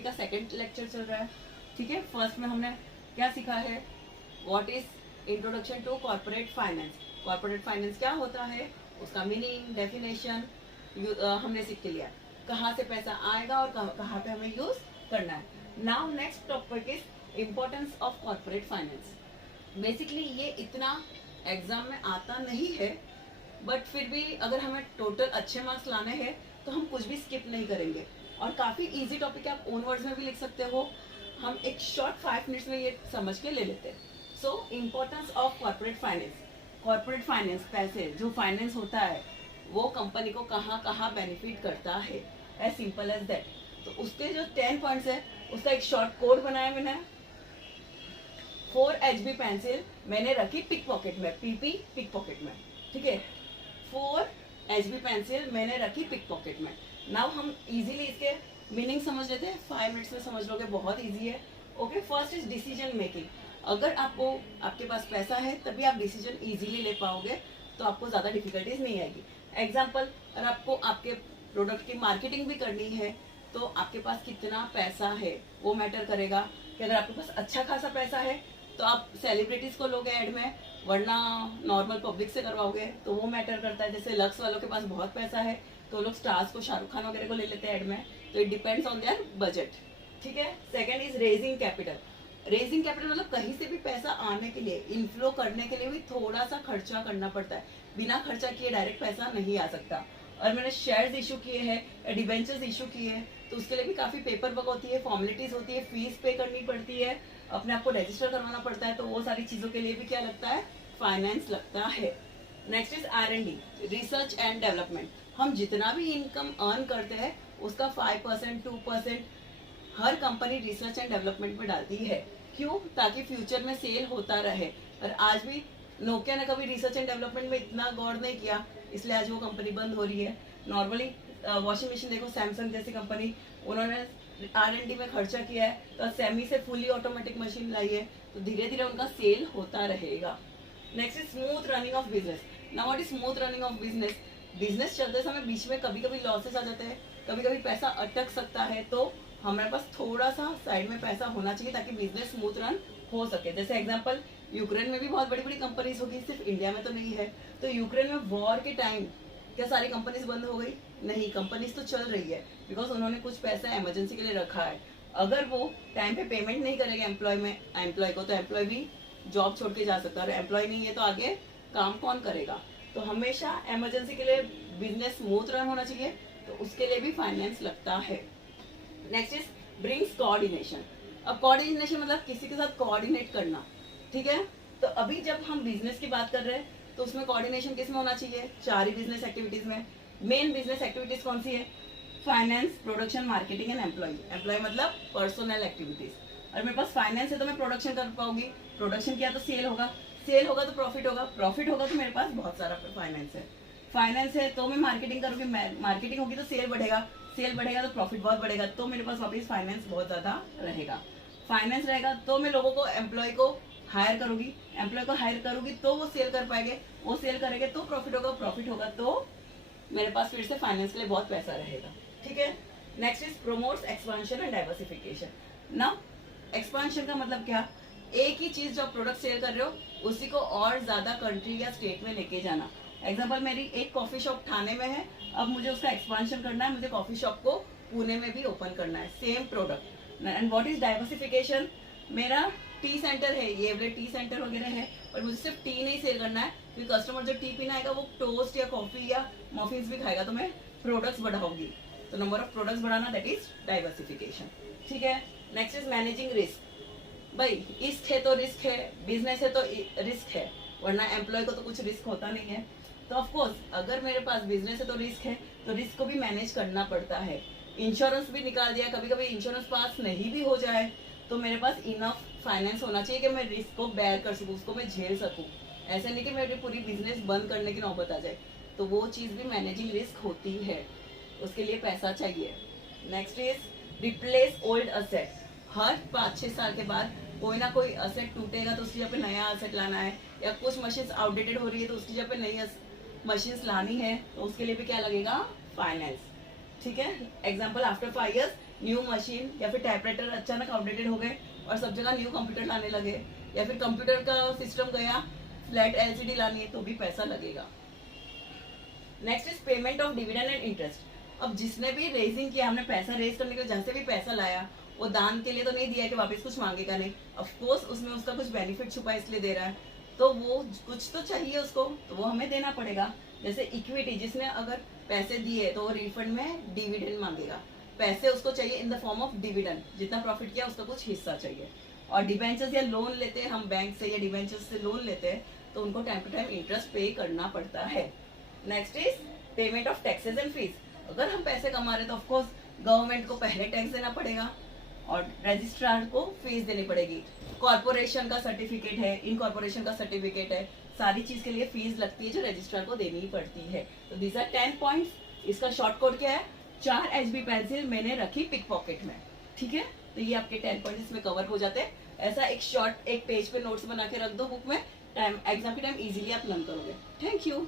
Topic का second lecture चल रहा है। ठीक है, फर्स्ट में हमने क्या सीखा है, what is introduction to corporate finance. Corporate finance क्या होता है, उसका मीनिंग, डेफिनेशन हमने सीख के लिया, कहाँ से पैसा आएगा और कहाँ पे हमें यूज करना है। Now next topic is importance of corporate finance. Basically ये इतना एग्जाम में आता नहीं है, बट फिर भी अगर हमें टोटल अच्छे मार्क्स लाने हैं तो हम कुछ भी स्किप नहीं करेंगे, और काफ़ी इजी टॉपिक है, आप ओन वर्ड्स में भी लिख सकते हो। हम एक शॉर्ट 5 मिनट्स में ये समझ के ले लेते हैं। So importance of corporate finance. Corporate finance, पैसे जो फाइनेंस होता है वो कंपनी को कहाँ कहाँ बेनिफिट करता है, एज सिंपल एज दैट। तो उसके जो 10 पॉइंट्स है उसका एक शॉर्ट कोड बनाया मैंने। 4 HB पेंसिल मैंने रखी पिक पॉकेट में, पीपी पिक पॉकेट में। ठीक है, 4 HB पेंसिल मैंने रखी पिक पॉकेट में। नाउ हम इजीली इसके मीनिंग समझ लेते हैं, 5 मिनट्स में समझ लोगे, बहुत इजी है। Okay, first is decision making. अगर आपके पास पैसा है तभी आप डिसीजन इजीली ले पाओगे, तो आपको ज़्यादा डिफिकल्टीज नहीं आएगी। एग्जाम्पल, अगर आपको आपके प्रोडक्ट की मार्केटिंग भी करनी है तो आपके पास कितना पैसा है वो मैटर करेगा। कि अगर आपके पास अच्छा खासा पैसा है तो आप सेलिब्रिटीज को लोगे ऐड में, वरना नॉर्मल पब्लिक से करवाओगे तो वो मैटर करता है। जैसे लक्स वालों के पास बहुत पैसा है तो लोग स्टार्स को, शाहरुख खान वगैरह को ले लेते हैं ऐड में, तो it depends on their budget. ठीक है, second is raising capital. Raising capital मतलब कहीं से भी पैसा आने के लिए, इनफ्लो करने के लिए भी थोड़ा सा खर्चा करना पड़ता है। बिना खर्चा किए डायरेक्ट पैसा नहीं आ सकता। और मैंने शेयर्स इशू किए हैं, डिबेंचर्स इशू किए हैं, तो उसके लिए भी काफ़ी पेपर वर्क होती है, फॉर्मेलिटीज होती है, फीस पे करनी पड़ती है, अपने आप को रजिस्टर करवाना पड़ता है। तो वो सारी चीज़ों के लिए भी क्या लगता है, फाइनेंस लगता है। Next is R&D, research and development. हम जितना भी इनकम अर्न करते हैं उसका 5%, 2% हर कंपनी रिसर्च एंड डेवलपमेंट में डालती है। क्यों? ताकि फ्यूचर में सेल होता रहे। और आज भी नोकिया ने कभी रिसर्च एंड डेवलपमेंट में इतना गौर नहीं किया, इसलिए आज वो कंपनी बंद हो रही है। नॉर्मली वॉशिंग मशीन देखो, सैमसंग जैसी कंपनी, उन्होंने R&D में खर्चा किया है, तो सेमी से फुली ऑटोमेटिक मशीन लाई है, तो धीरे धीरे उनका सेल होता रहेगा। Next is smooth running of business. Now what is smooth running of business. Business चलते समय बीच में कभी कभी लॉसेस आ जाते हैं, कभी कभी पैसा अटक सकता है, तो हमारे पास थोड़ा सा साइड में पैसा होना चाहिए ताकि बिजनेस स्मूथ रन हो सके। जैसे एग्जांपल, यूक्रेन में भी बहुत बड़ी बड़ी कंपनीज होगी, सिर्फ इंडिया में तो नहीं है। तो यूक्रेन में वॉर के टाइम क्या सारी कंपनीज बंद हो गई? नहीं, कंपनीज तो चल रही है, बिकॉज उन्होंने कुछ पैसा इमरजेंसी के लिए रखा है। अगर वो टाइम पे पेमेंट नहीं करेगा एम्प्लॉय को, तो एम्प्लॉय भी जॉब छोड़ के जा सकता है, और एम्प्लॉय नहीं है तो आगे काम कौन करेगा। तो हमेशा इमरजेंसी के लिए बिजनेस स्मूथ रन होना चाहिए, तो उसके लिए भी फाइनेंस लगता है। Next is brings coordination. अब कोऑर्डिनेशन मतलब किसी के साथ कोऑर्डिनेट करना। ठीक है, तो अभी जब हम बिजनेस की बात कर रहे हैं तो उसमें कोऑर्डिनेशन किस में होना चाहिए? 4 ही बिजनेस एक्टिविटीज में। मेन बिजनेस एक्टिविटीज कौन सी है? Finance, production, marketing and employ. Employ मतलब पर्सनल एक्टिविटीज। और मेरे पास फाइनेंस है तो मैं प्रोडक्शन कर पाऊंगी, प्रोडक्शन किया तो सेल होगा, सेल होगा तो प्रॉफिट होगा, प्रॉफिट होगा तो मेरे पास बहुत सारा फाइनेंस है। फाइनेंस है तो मैं मार्केटिंग करूंगी, मार्केटिंग होगी तो सेल बढ़ेगा, सेल बढ़ेगा तो प्रॉफिट बहुत बढ़ेगा, तो मेरे पास वापस फाइनेंस बहुत ज्यादा रहेगा। फाइनेंस रहेगा तो मैं लोगों को, एम्प्लॉय को हायर करूंगी, एम्प्लॉय को हायर करूंगी तो वो सेल कर पाएंगे, वो सेल करेंगे तो प्रॉफिट होगा, प्रॉफिट होगा तो मेरे पास फिर से फाइनेंस के लिए बहुत पैसा रहेगा। ठीक है, next is promotes expansion and diversification. Now expansion का मतलब क्या? एक ही चीज जो आप प्रोडक्ट सेल कर रहे हो उसी को और ज्यादा कंट्री या स्टेट में लेके जाना। एग्जाम्पल, मेरी एक कॉफी शॉप ठाणे में है, अब मुझे उसका एक्सपांशन करना है, मुझे कॉफी शॉप को पुणे में भी ओपन करना है, same product. And what is diversification? मेरा टी सेंटर है, ये वाले टी सेंटर वगैरह है, और मुझे सिर्फ टी नहीं सेल करना है, क्योंकि कस्टमर जो टी पीना आएगा वो टोस्ट या कॉफी या मॉफिन्स भी खाएगा, तो मैं प्रोडक्ट्स बढ़ाऊंगी। तो नंबर ऑफ प्रोडक्ट्स बढ़ाना, दैट इज डाइवर्सिफिकेशन। ठीक है, नेक्स्ट इज मैनेजिंग रिस्क। भाई इश्क है तो रिस्क है, बिजनेस है तो रिस्क है, वरना एम्प्लॉय को तो कुछ रिस्क होता नहीं है। तो ऑफकोर्स अगर मेरे पास बिजनेस है तो रिस्क है, तो रिस्क को भी मैनेज करना पड़ता है। इंश्योरेंस भी निकाल दिया, कभी कभी इंश्योरेंस पास नहीं भी हो जाए तो मेरे पास इनफ फाइनेंस होना चाहिए कि मैं रिस्क को बेयर कर सकूँ, उसको मैं झेल सकूँ। ऐसे नहीं कि मेरी पूरी बिजनेस बंद करने की नौबत आ जाए, तो वो चीज़ भी मैनेजिंग रिस्क होती है, उसके लिए पैसा चाहिए। Next is replace old asset. हर 5-6 साल के बाद कोई ना कोई असेट टूटेगा तो उसकी जगह पे नया असेट लाना है, या कुछ मशीन आउटडेटेड हो रही है तो उसकी जगह पे नई मशीन्स लानी है, तो उसके लिए भी क्या लगेगा? फाइनेंस। ठीक है, example, after 5 years new machine या फिर टाइपराइटर अचानक आउटडेटेड हो गए और सब जगह न्यू कंप्यूटर लाने लगे, या फिर कंप्यूटर का सिस्टम गया, फ्लैट एलसीडी लानी है तो भी पैसा लगेगा। Next is payment of dividend and interest. अब जिसने भी रेजिंग किया, हमने पैसा रेज करने के लिए जहाँ से भी पैसा लाया, वो दान के लिए तो नहीं दिया कि वापस कुछ मांगेगा नहीं, ऑफकोर्स उसमें उसका कुछ बेनिफिट छुपा इसलिए दे रहा है, तो वो कुछ तो चाहिए उसको, तो वो हमें देना पड़ेगा। जैसे इक्विटी, जिसने अगर पैसे दिए तो वो रिफंड में डिविडेंड मांगेगा, पैसे उसको चाहिए in the form of dividend, जितना प्रॉफिट किया उसका कुछ हिस्सा चाहिए। और डिबेंचर्स या लोन लेते हैं हम बैंक से या डिबेंचर्स से लोन लेते हैं तो उनको टाइम टू टाइम इंटरेस्ट पे करना पड़ता है। Next is payment of taxes and fees. अगर हम पैसे कमा रहे तो ऑफकोर्स गवर्नमेंट को पहले टैक्स देना पड़ेगा और रजिस्ट्रार को फीस देनी पड़ेगी। कॉर्पोरेशन का सर्टिफिकेट है, इनकॉर्पोरेशन का सर्टिफिकेट है, सारी चीज के लिए फीस लगती है जो रजिस्ट्रार को देनी पड़ती है। तो दीज आर 10 पॉइंट्स। इसका शॉर्ट कोड क्या है? 4 HB पेंसिल मैंने रखी पिक पॉकेट में, ठीक है। तो ये आपके 10 पॉइंट्स इसमें कवर हो जाते हैं। ऐसा एक शॉर्ट एक पेज पे नोट्स बना के रख दो बुक में, टाइम एग्जाम के टाइम इजीली आप लर्न करोगे। Thank you.